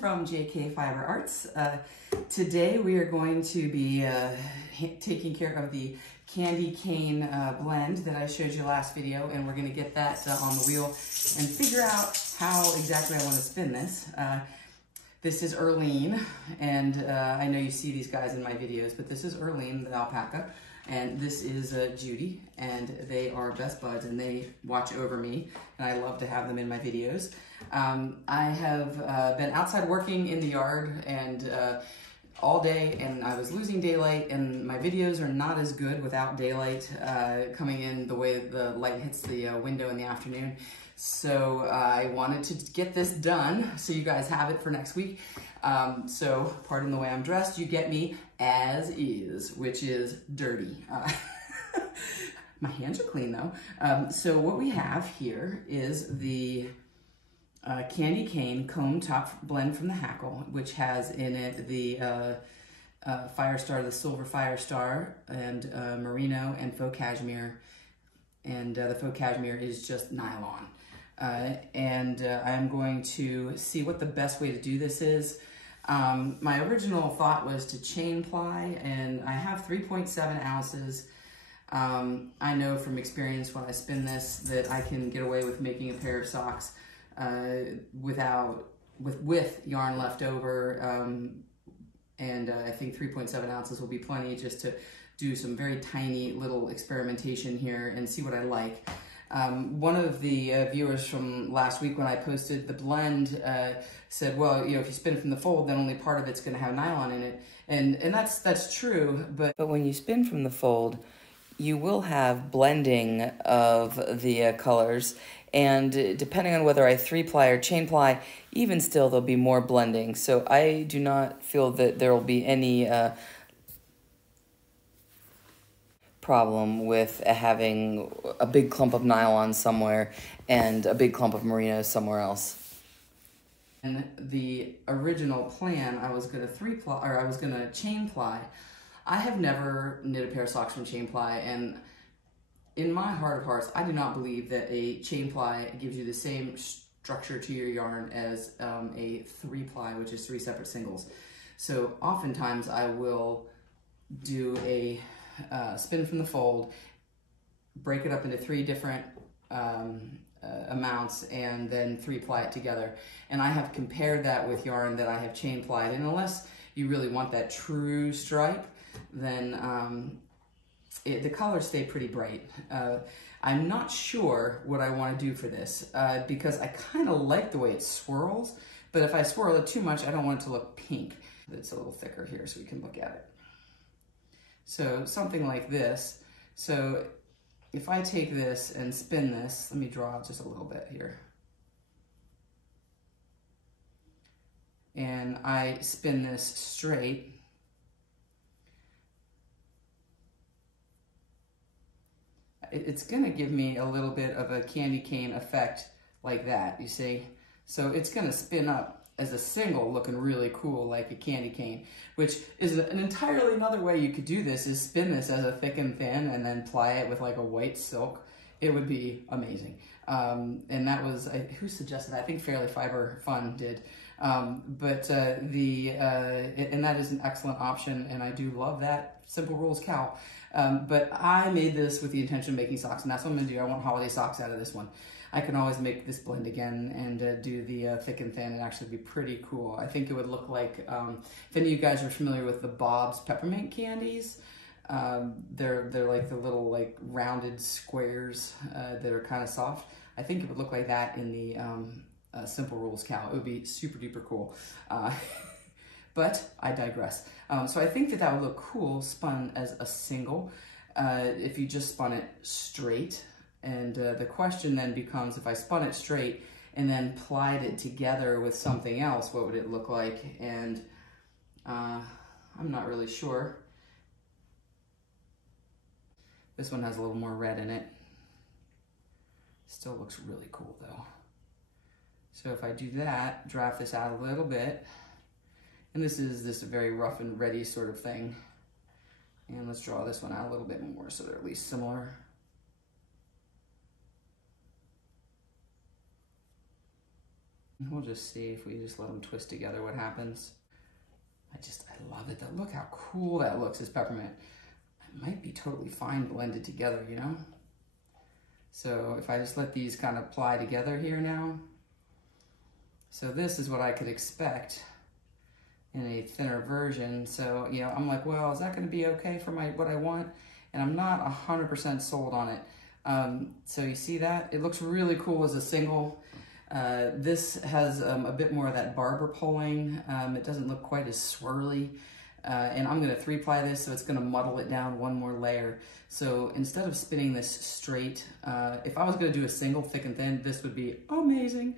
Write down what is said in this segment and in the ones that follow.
from JK Fiber Arts. Today we are going to be taking care of the candy cane blend that I showed you last video, and we're going to get that on the wheel and figure out how exactly I want to spin this. This is Erlene, and I know you see these guys in my videos, but this is Erlene, the alpaca, and this is Judy, and they are best buds, and they watch over me, and I love to have them in my videos. I have been outside working in the yard and all day, and I was losing daylight, and my videos are not as good without daylight coming in the way the light hits the window in the afternoon. So I wanted to get this done so you guys have it for next week. So pardon the way I'm dressed, you get me as is, which is dirty. My hands are clean though. So what we have here is the candy cane comb top blend from the Hackle, which has in it the Firestar, the Silver Firestar, and Merino and Faux Cashmere. And the Faux Cashmere is just nylon. I'm going to see what the best way to do this is. My original thought was to chain ply, and I have 3.7 ounces. I know from experience when I spin this that I can get away with making a pair of socks with yarn left over, and I think 3.7 ounces will be plenty just to do some very tiny little experimentation here and see what I like. One of the viewers from last week when I posted the blend said, well, you know, if you spin from the fold, then only part of it's going to have nylon in it. And that's true, but when you spin from the fold, you will have blending of the colors, and depending on whether I 3-ply or chain ply, even still there'll be more blending. So I do not feel that there will be any problem with having a big clump of nylon somewhere and a big clump of merino somewhere else. And the original plan, I was gonna 3-ply, or I was gonna chain ply. I have never knit a pair of socks from chain ply, and in my heart of hearts, I do not believe that a chain ply gives you the same structure to your yarn as a 3-ply, which is 3 separate singles. So oftentimes I will do a spin from the fold, break it up into 3 different amounts, and then 3-ply it together. And I have compared that with yarn that I have chain plied, and unless you really want that true stripe, then the colors stay pretty bright. I'm not sure what I want to do for this because I kind of like the way it swirls, but if I swirl it too much, I don't want it to look pink. It's a little thicker here so we can look at it. So something like this. So if I take this and spin this, let me draw out just a little bit here. And I spin this straight. It's gonna give me a little bit of a candy cane effect like that, you see? So it's gonna spin up as a single looking really cool like a candy cane, which is an entirely another way you could do this, is spin this as a thick and thin and then ply it with like a white silk. It would be amazing. And that was, who suggested that? I think Fairly Fiber Fun did. And that is an excellent option, and I do love that Simple Rules cowl. But I made this with the intention of making socks, and that's what I'm gonna do. I want holiday socks out of this one. I can always make this blend again and do the thick and thin and actually be pretty cool. I think it would look like, if any of you guys are familiar with the Bob's Peppermint candies, they're like the little like rounded squares that are kind of soft. I think it would look like that in the Simple Rules cowl. It would be super duper cool. But I digress. So I think that would look cool spun as a single if you just spun it straight. And the question then becomes, if I spun it straight and then plied it together with something else, what would it look like? And I'm not really sure. This one has a little more red in it. Still looks really cool though. So if I do that, draft this out a little bit, and this is this very rough and ready sort of thing. And let's draw this one out a little bit more so they're at least similar. We'll just see if we just let them twist together what happens. I love it. Look how cool that looks as peppermint. It might be totally fine blended together, you know? So if I just let these kind of ply together here now. So this is what I could expect in a thinner version. So, you know, I'm like, well, is that going to be okay for what I want? And I'm not 100% sold on it. So you see that? It looks really cool as a single. This has a bit more of that barber pulling. It doesn't look quite as swirly. And I'm going to 3-ply this, so it's going to muddle it down one more layer. So instead of spinning this straight, if I was going to do a single thick and thin, this would be amazing.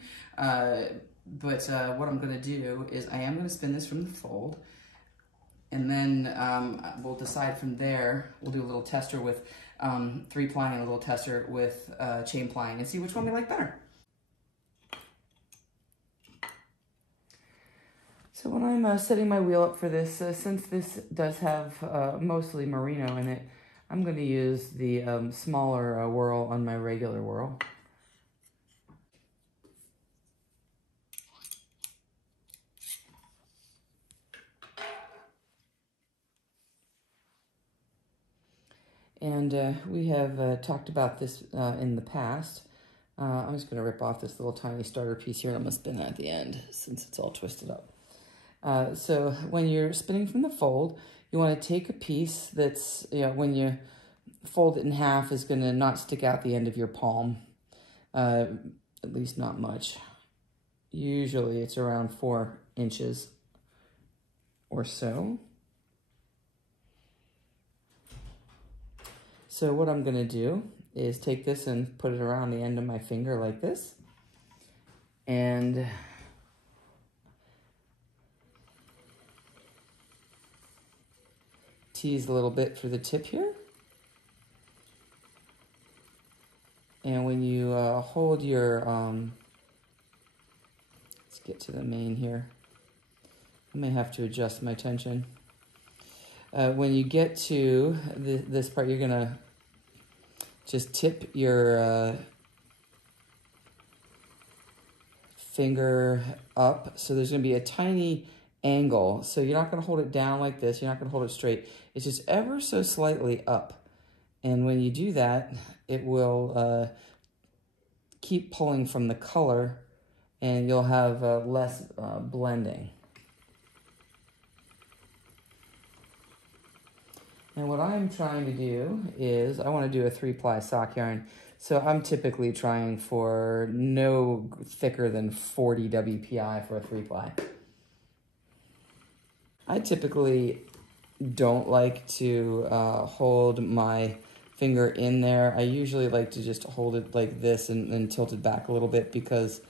But what I'm going to do is I am going to spin this from the fold. And then we'll decide from there. We'll do a little tester with 3-plying, a little tester with chain plying, and see which one we like better. So when I'm setting my wheel up for this, since this does have mostly merino in it, I'm going to use the smaller whirl on my regular whirl. And we have talked about this in the past. I'm just going to rip off this little tiny starter piece here, and I'm going to spin that at the end since it's all twisted up. So when you're spinning from the fold, you want to take a piece that's, you know, when you fold it in half, is going to not stick out the end of your palm, at least not much. Usually it's around 4 inches or so. So what I'm going to do is take this and put it around the end of my finger like this. And tease a little bit for the tip here. And when you hold your, let's get to the main here. I may have to adjust my tension. When you get to this part, you're gonna just tip your finger up. So there's gonna be a tiny angle. So you're not gonna hold it down like this. You're not gonna hold it straight. It's just ever so slightly up. And when you do that, it will keep pulling from the color, and you'll have less blending. And what I'm trying to do is I want to do a 3-ply sock yarn. So I'm typically trying for no thicker than 40 WPI for a 3-ply. I typically don't like to hold my finger in there. I usually like to just hold it like this and tilt it back a little bit, because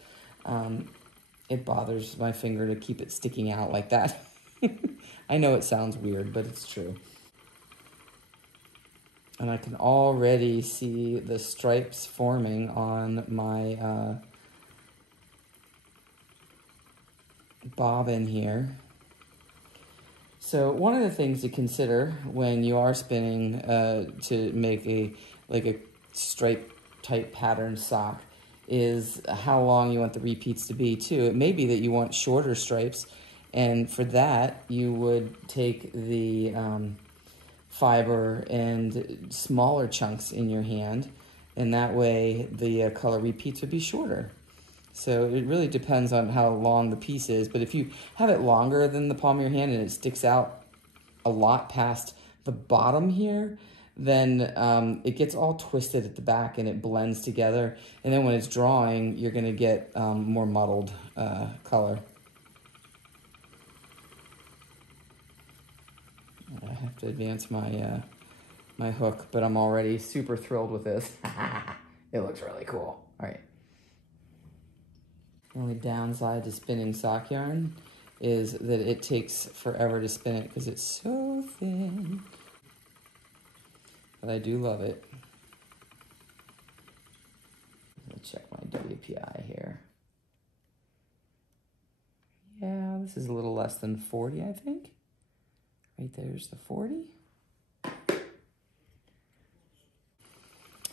it bothers my finger to keep it sticking out like that. I know it sounds weird, but it's true. And I can already see the stripes forming on my bobbin here. So one of the things to consider when you are spinning to make a stripe type pattern sock is how long you want the repeats to be too. It may be that you want shorter stripes, and for that you would take the fiber and smaller chunks in your hand, and that way the color repeats would be shorter. So it really depends on how long the piece is, but if you have it longer than the palm of your hand and it sticks out a lot past the bottom here, then it gets all twisted at the back and it blends together, and then when it's drawing, you're going to get more muddled color. I have to advance my my hook, but I'm already super thrilled with this. It looks really cool. All right. The only downside to spinning sock yarn is that it takes forever to spin it because it's so thin. But I do love it. Let's check my WPI here. Yeah, this is a little less than 40, I think. Right there's the 40.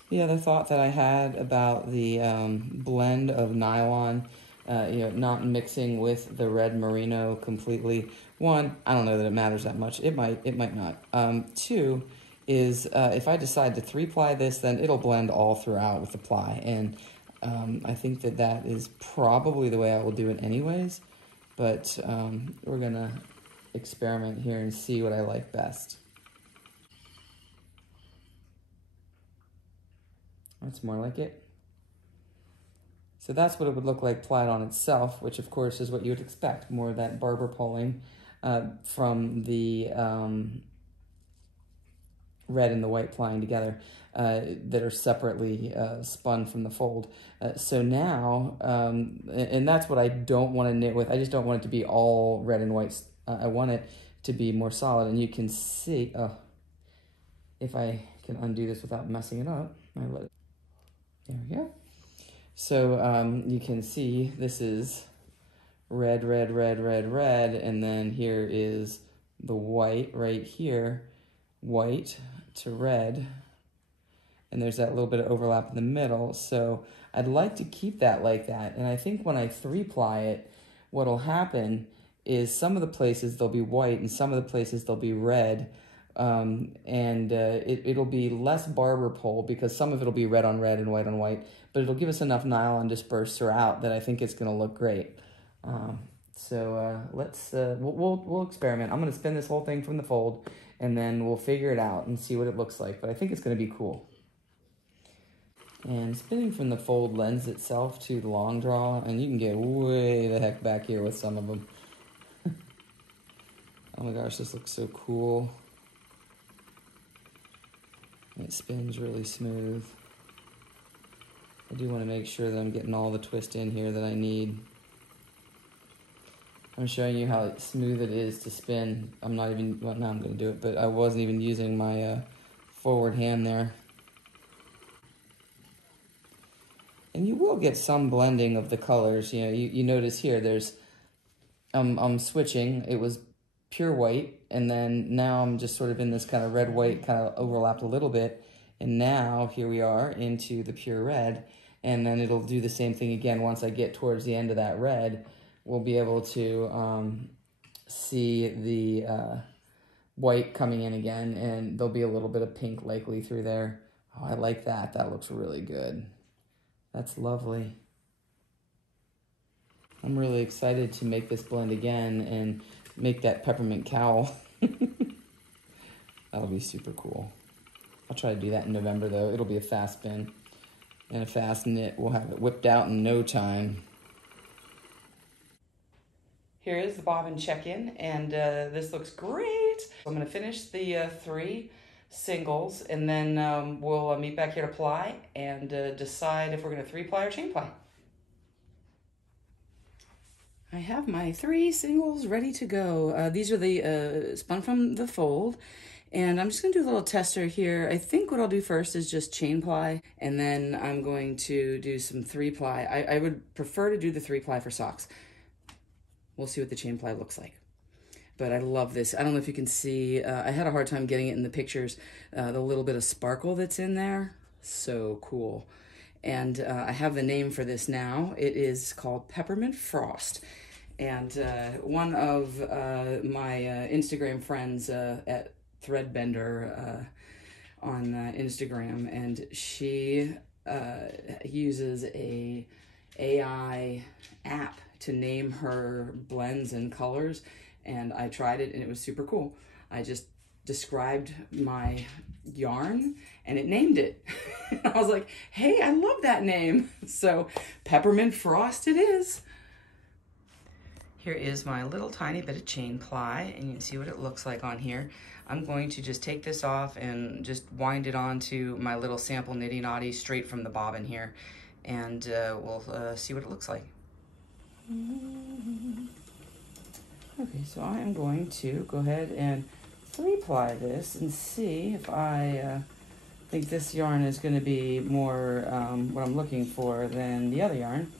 The other thought that I had about the blend of nylon not mixing with the red merino completely. One, I don't know that it matters that much. It might not. Two is if I decide to 3-ply this, then it'll blend all throughout with the ply. And I think that is probably the way I will do it anyways. But we're going to experiment here and see what I like best. That's more like it. So that's what it would look like plied on itself, which of course is what you would expect, more of that barber pulling from the red and the white plying together that are separately spun from the fold. So now, and that's what I don't want to knit with. I just don't want it to be all red and white. I want it to be more solid, and you can see, if I can undo this without messing it up, there we go. So you can see this is red, red, red, red, red, and then here is the white right here, white to red, and there's that little bit of overlap in the middle. So I'd like to keep that like that, and I think when I 3-ply it, what'll happen is some of the places they'll be white and some of the places they'll be red, and it'll be less barber pole because some of it'll be red on red and white on white, but it'll give us enough nylon disperse throughout that I think it's going to look great. Let's we'll experiment. I'm going to spin this whole thing from the fold, and then we'll figure it out and see what it looks like. But I think it's going to be cool. And spinning from the fold lends itself to the long draw, and you can get way the heck back here with some of them. Oh my gosh, this looks so cool. It spins really smooth. I do want to make sure that I'm getting all the twist in here that I need. I'm showing you how smooth it is to spin. I'm not even, well, now I'm going to do it, but I wasn't even using my forward hand there. And you will get some blending of the colors. You know, you notice here, there's, I'm switching. It was pure white, and then now I'm just sort of in this kind of red-white, kind of overlapped a little bit. And now, here we are into the pure red, and then it'll do the same thing again. Once I get towards the end of that red, we'll be able to see the white coming in again, and there'll be a little bit of pink likely through there. Oh, I like that. That looks really good. That's lovely. I'm really excited to make this blend again and make that peppermint cowl. That'll be super cool. I'll try to do that in November, though. It'll be a fast spin and a fast knit. We'll have it whipped out in no time. Here is the bobbin check-in, and this looks great. I'm going to finish the 3 singles, and then we'll meet back here to ply and decide if we're going to 3-ply or chain ply. I have my 3 singles ready to go. These are the spun from the fold, and I'm just going to do a little tester here. I think what I'll do first is just chain ply, and then I'm going to do some 3-ply. I would prefer to do the 3-ply for socks. We'll see what the chain ply looks like. But I love this. I don't know if you can see, I had a hard time getting it in the pictures, the little bit of sparkle that's in there. So cool. And I have the name for this now. It is called Peppermint Frost. And one of my Instagram friends at Threadbender on Instagram, and she uses a AI app to name her blends and colors. And I tried it, and it was super cool. I just described my yarn, and it named it. I was like, hey, I love that name. So Peppermint Frost it is. Here is my little tiny bit of chain ply, and you can see what it looks like on here. I'm going to just take this off and just wind it onto my little sample Nitty Naughty straight from the bobbin here, and we'll see what it looks like. Okay, so I am going to go ahead and 3-ply this and see if I think this yarn is going to be more what I'm looking for than the other yarn.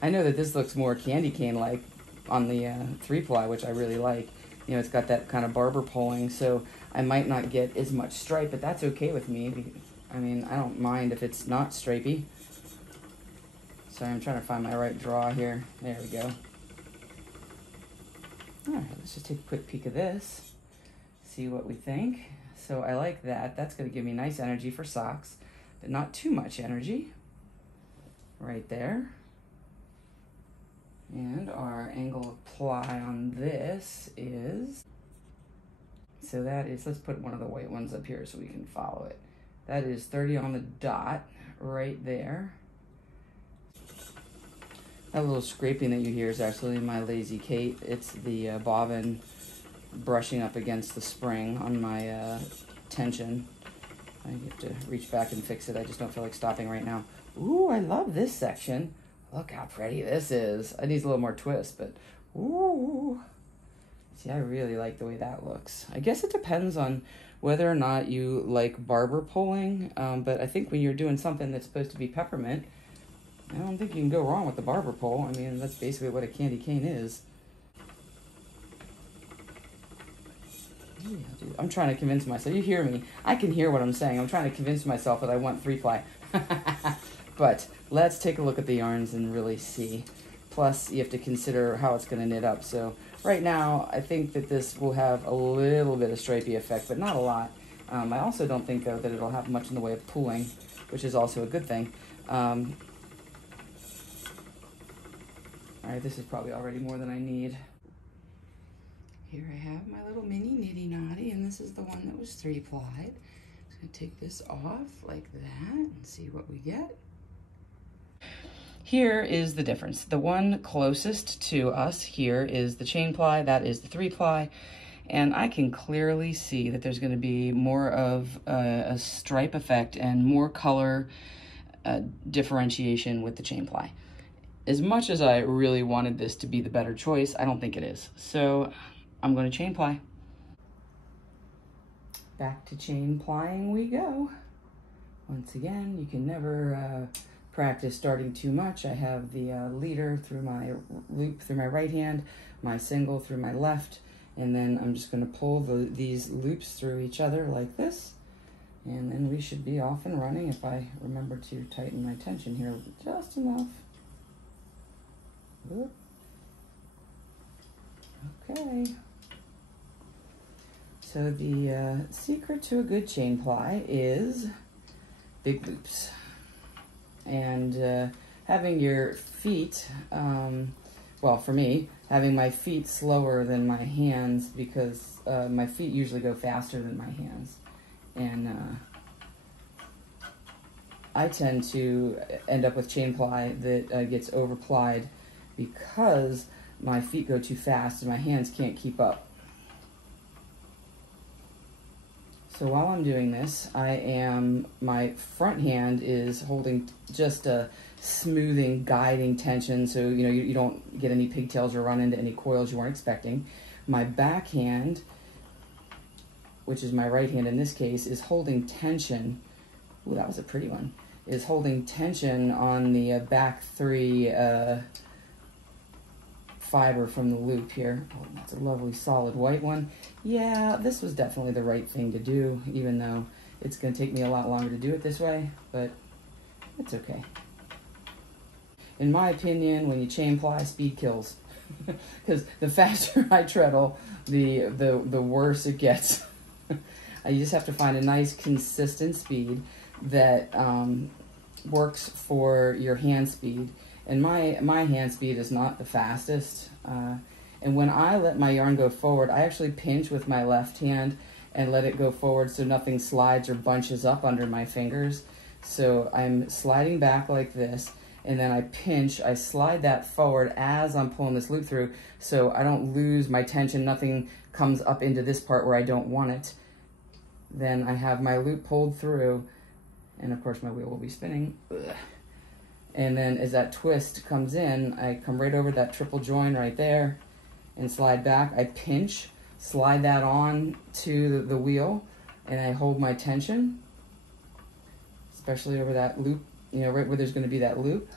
I know that this looks more candy cane-like on the 3-ply, which I really like. You know, it's got that kind of barber pulling, so I might not get as much stripe, but that's okay with me. I mean, I don't mind if it's not stripey. Sorry, I'm trying to find my right draw here. There we go. All right, let's just take a quick peek of this, see what we think. So I like that. That's going to give me nice energy for socks, but not too much energy. Right there. And our angle of ply on this is, so that is, let's put one of the white ones up here so we can follow it. That is 30 on the dot right there. That little scraping that you hear is actually my Lazy Kate. It's the bobbin brushing up against the spring on my tension. I have to reach back and fix it. I just don't feel like stopping right now. Ooh, I love this section. Look how pretty this is. It needs a little more twist, but ooh. See, I really like the way that looks. I guess it depends on whether or not you like barber pulling, but I think when you're doing something that's supposed to be peppermint, I don't think you can go wrong with the barber pole. I mean, that's basically what a candy cane is. Yeah, dude, I'm trying to convince myself. You hear me. I can hear what I'm saying. I'm trying to convince myself that I want 3-ply. But let's take a look at the yarns and really see. Plus, you have to consider how it's going to knit up. So right now, I think that this will have a little bit of stripey effect, but not a lot. I also don't think, though, that it'll have much in the way of pooling, which is also a good thing. All right, this is probably already more than I need. Here I have my little mini nitty knotty, and this is the one that was 3-plied. I'm gonna take this off like that and see what we get. Here is the difference. The one closest to us here is the chain ply, that is the 3-ply, and I can clearly see that there's gonna be more of a stripe effect and more color differentiation with the chain ply. As much as I really wanted this to be the better choice, I don't think it is. So I'm going to chain ply. Back to chain plying we go. Once again, you can never practice starting too much. I have the leader through my loop through my right hand, my single through my left, and then I'm just going to pull these loops through each other like this. And then we should be off and running if I remember to tighten my tension here just enough. Okay. So the secret to a good chain ply is big loops. And having your feet, well for me, having my feet slower than my hands because my feet usually go faster than my hands. And I tend to end up with chain ply that gets over-plied because my feet go too fast and my hands can't keep up. So while I'm doing this, my front hand is holding just a smoothing, guiding tension so you don't get any pigtails or run into any coils you weren't expecting. My back hand, which is my right hand in this case, is holding tension. Ooh, that was a pretty one. Is holding tension on the back 3 fiber from the loop here. Oh, that's a lovely solid white one. Yeah, this was definitely the right thing to do, even though it's going to take me a lot longer to do it this way, but it's okay. In my opinion, when you chain ply, speed kills. Because the faster I treadle, the worse it gets. You just have to find a nice consistent speed that works for your hand speed. And my hand speed is not the fastest. And when I let my yarn go forward, I actually pinch with my left hand and let it go forward so nothing slides or bunches up under my fingers. So I'm sliding back like this, and then I pinch, I slide that forward as I'm pulling this loop through so I don't lose my tension, nothing comes up into this part where I don't want it. Then I have my loop pulled through, and of course my wheel will be spinning. Ugh. And then as that twist comes in, I come right over that triple join right there and slide back. I pinch, slide that on to the wheel, and I hold my tension, especially over that loop, right where there's going to be that loop.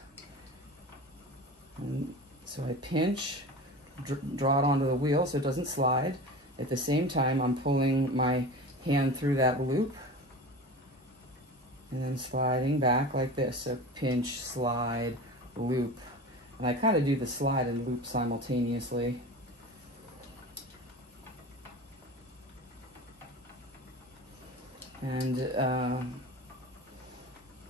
And so I pinch, draw it onto the wheel so it doesn't slide. At the same time, I'm pulling my hand through that loop and then sliding back like this. So pinch, slide, loop. And I kind of do the slide and loop simultaneously. And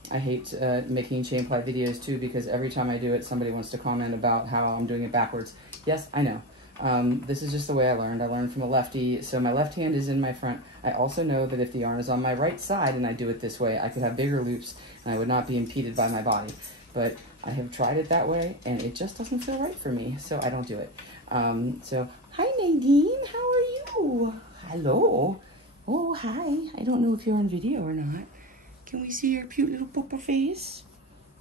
I hate making chain ply videos too, because every time I do it, somebody wants to comment about how I'm doing it backwards. Yes, I know. This is just the way I learned. I learned from a lefty, so my left hand is in my front. I also know that if the yarn is on my right side and I do it this way, I could have bigger loops and I would not be impeded by my body. But I have tried it that way and it just doesn't feel right for me, so I don't do it. So, hi Nadine, how are you? Hello. Oh, hi. I don't know if you're on video or not. Can we see your cute little pupper face?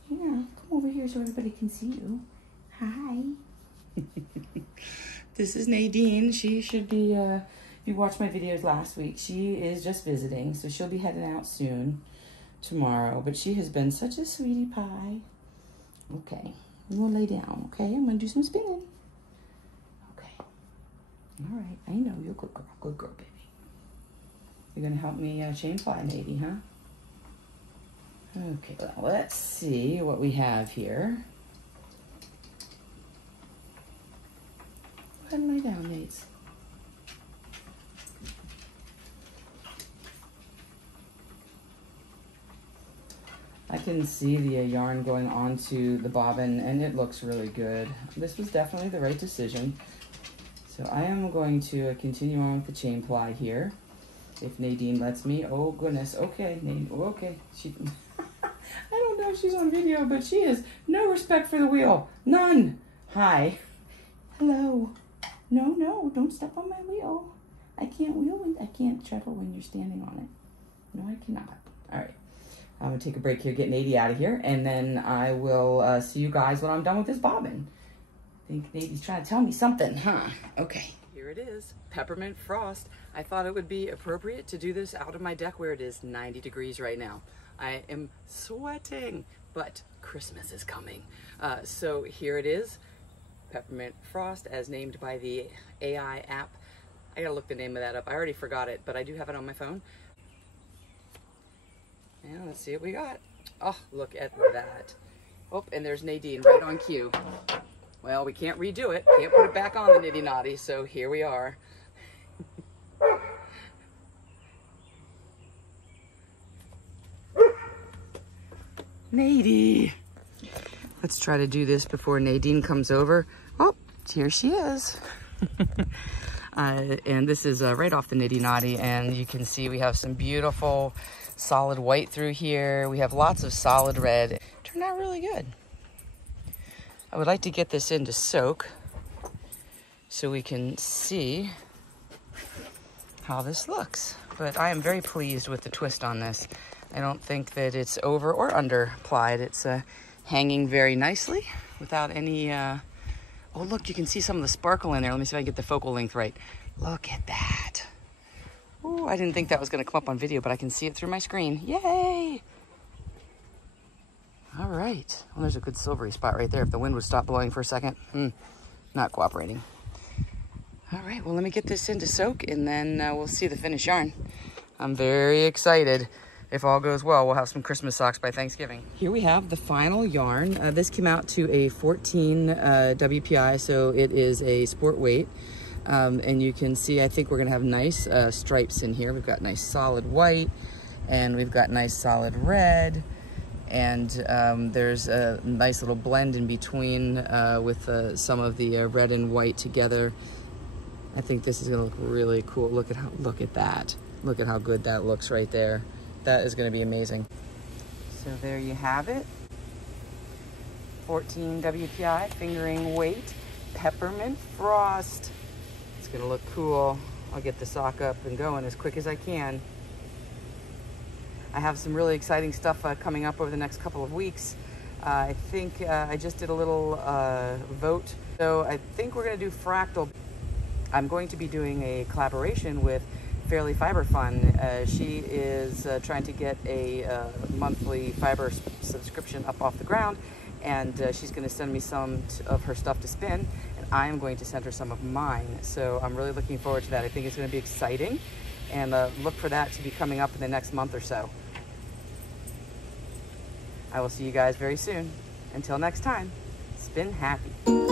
Yeah, come over here so everybody can see you. Hi. This is Nadine. She should be, if you watched my videos last week, she is just visiting, so she'll be heading out soon, tomorrow. But she has been such a sweetie pie. Okay, I'm gonna lay down, okay? I'm gonna do some spinning. Okay. All right, I know, you're a good girl, baby. You're gonna help me chain ply, Nadie, huh? Okay, well, let's see what we have here. Go ahead and lay down, Nates. I can see the yarn going onto the bobbin and it looks really good. This was definitely the right decision. So I am going to continue on with the chain ply here. If Nadine lets me. Oh goodness, okay, Nadine, okay. She, I don't know if she's on video, but she has no respect for the wheel. None. Hi. Hello. No, don't step on my wheel. I can't wheel when, I can't shuttle when you're standing on it. No, I cannot. All right. I'm gonna take a break here, get Nadie out of here, and then I will see you guys when I'm done with this bobbin. I think Nadie's trying to tell me something, huh? Okay. Here it is, Peppermint Frost. I thought it would be appropriate to do this out of my deck where it is 90 degrees right now. I am sweating, but Christmas is coming. So here it is, Peppermint Frost, as named by the AI app. I gotta look the name of that up. I already forgot it, but I do have it on my phone. And let's see what we got. Oh, look at that. Oh, and there's Nadine right on cue. Well, we can't redo it. Can't put it back on the nitty naughty, so here we are. Nadie. Let's try to do this before Nadine comes over. Oh, here she is. And this is right off the nitty naughty, and you can see we have some beautiful solid white through here. We have lots of solid red. It turned out really good. I would like to get this into soak so we can see how this looks. But I am very pleased with the twist on this. I don't think that it's over or under plied. It's hanging very nicely without any, oh look, you can see some of the sparkle in there. Let me see if I can get the focal length right. Look at that. Oh, I didn't think that was gonna come up on video, but I can see it through my screen. Yay! All right, well, there's a good silvery spot right there. If the wind would stop blowing for a second, not cooperating. All right, well, let me get this into soak and then we'll see the finished yarn. I'm very excited. If all goes well, we'll have some Christmas socks by Thanksgiving. Here we have the final yarn. This came out to a 14 WPI, so it is a sport weight. And you can see, I think we're gonna have nice stripes in here. We've got nice solid white and we've got nice solid red. And there's a nice little blend in between with some of the red and white together. I think this is gonna look really cool. Look at that. Look at how good that looks right there. That is gonna be amazing. So there you have it. 14 WPI, fingering weight, Peppermint Frost. It's gonna look cool. I'll get the sock up and going as quick as I can. I have some really exciting stuff coming up over the next couple of weeks. I think I just did a little vote. So I think we're gonna do fractal. I'm going to be doing a collaboration with Fairly Fiber Fun. She is trying to get a monthly fiber subscription up off the ground, and she's gonna send me some of her stuff to spin, and I am going to send her some of mine. So I'm really looking forward to that. I think it's gonna be exciting. and look for that to be coming up in the next month or so. I will see you guys very soon. Until next time, spin happy.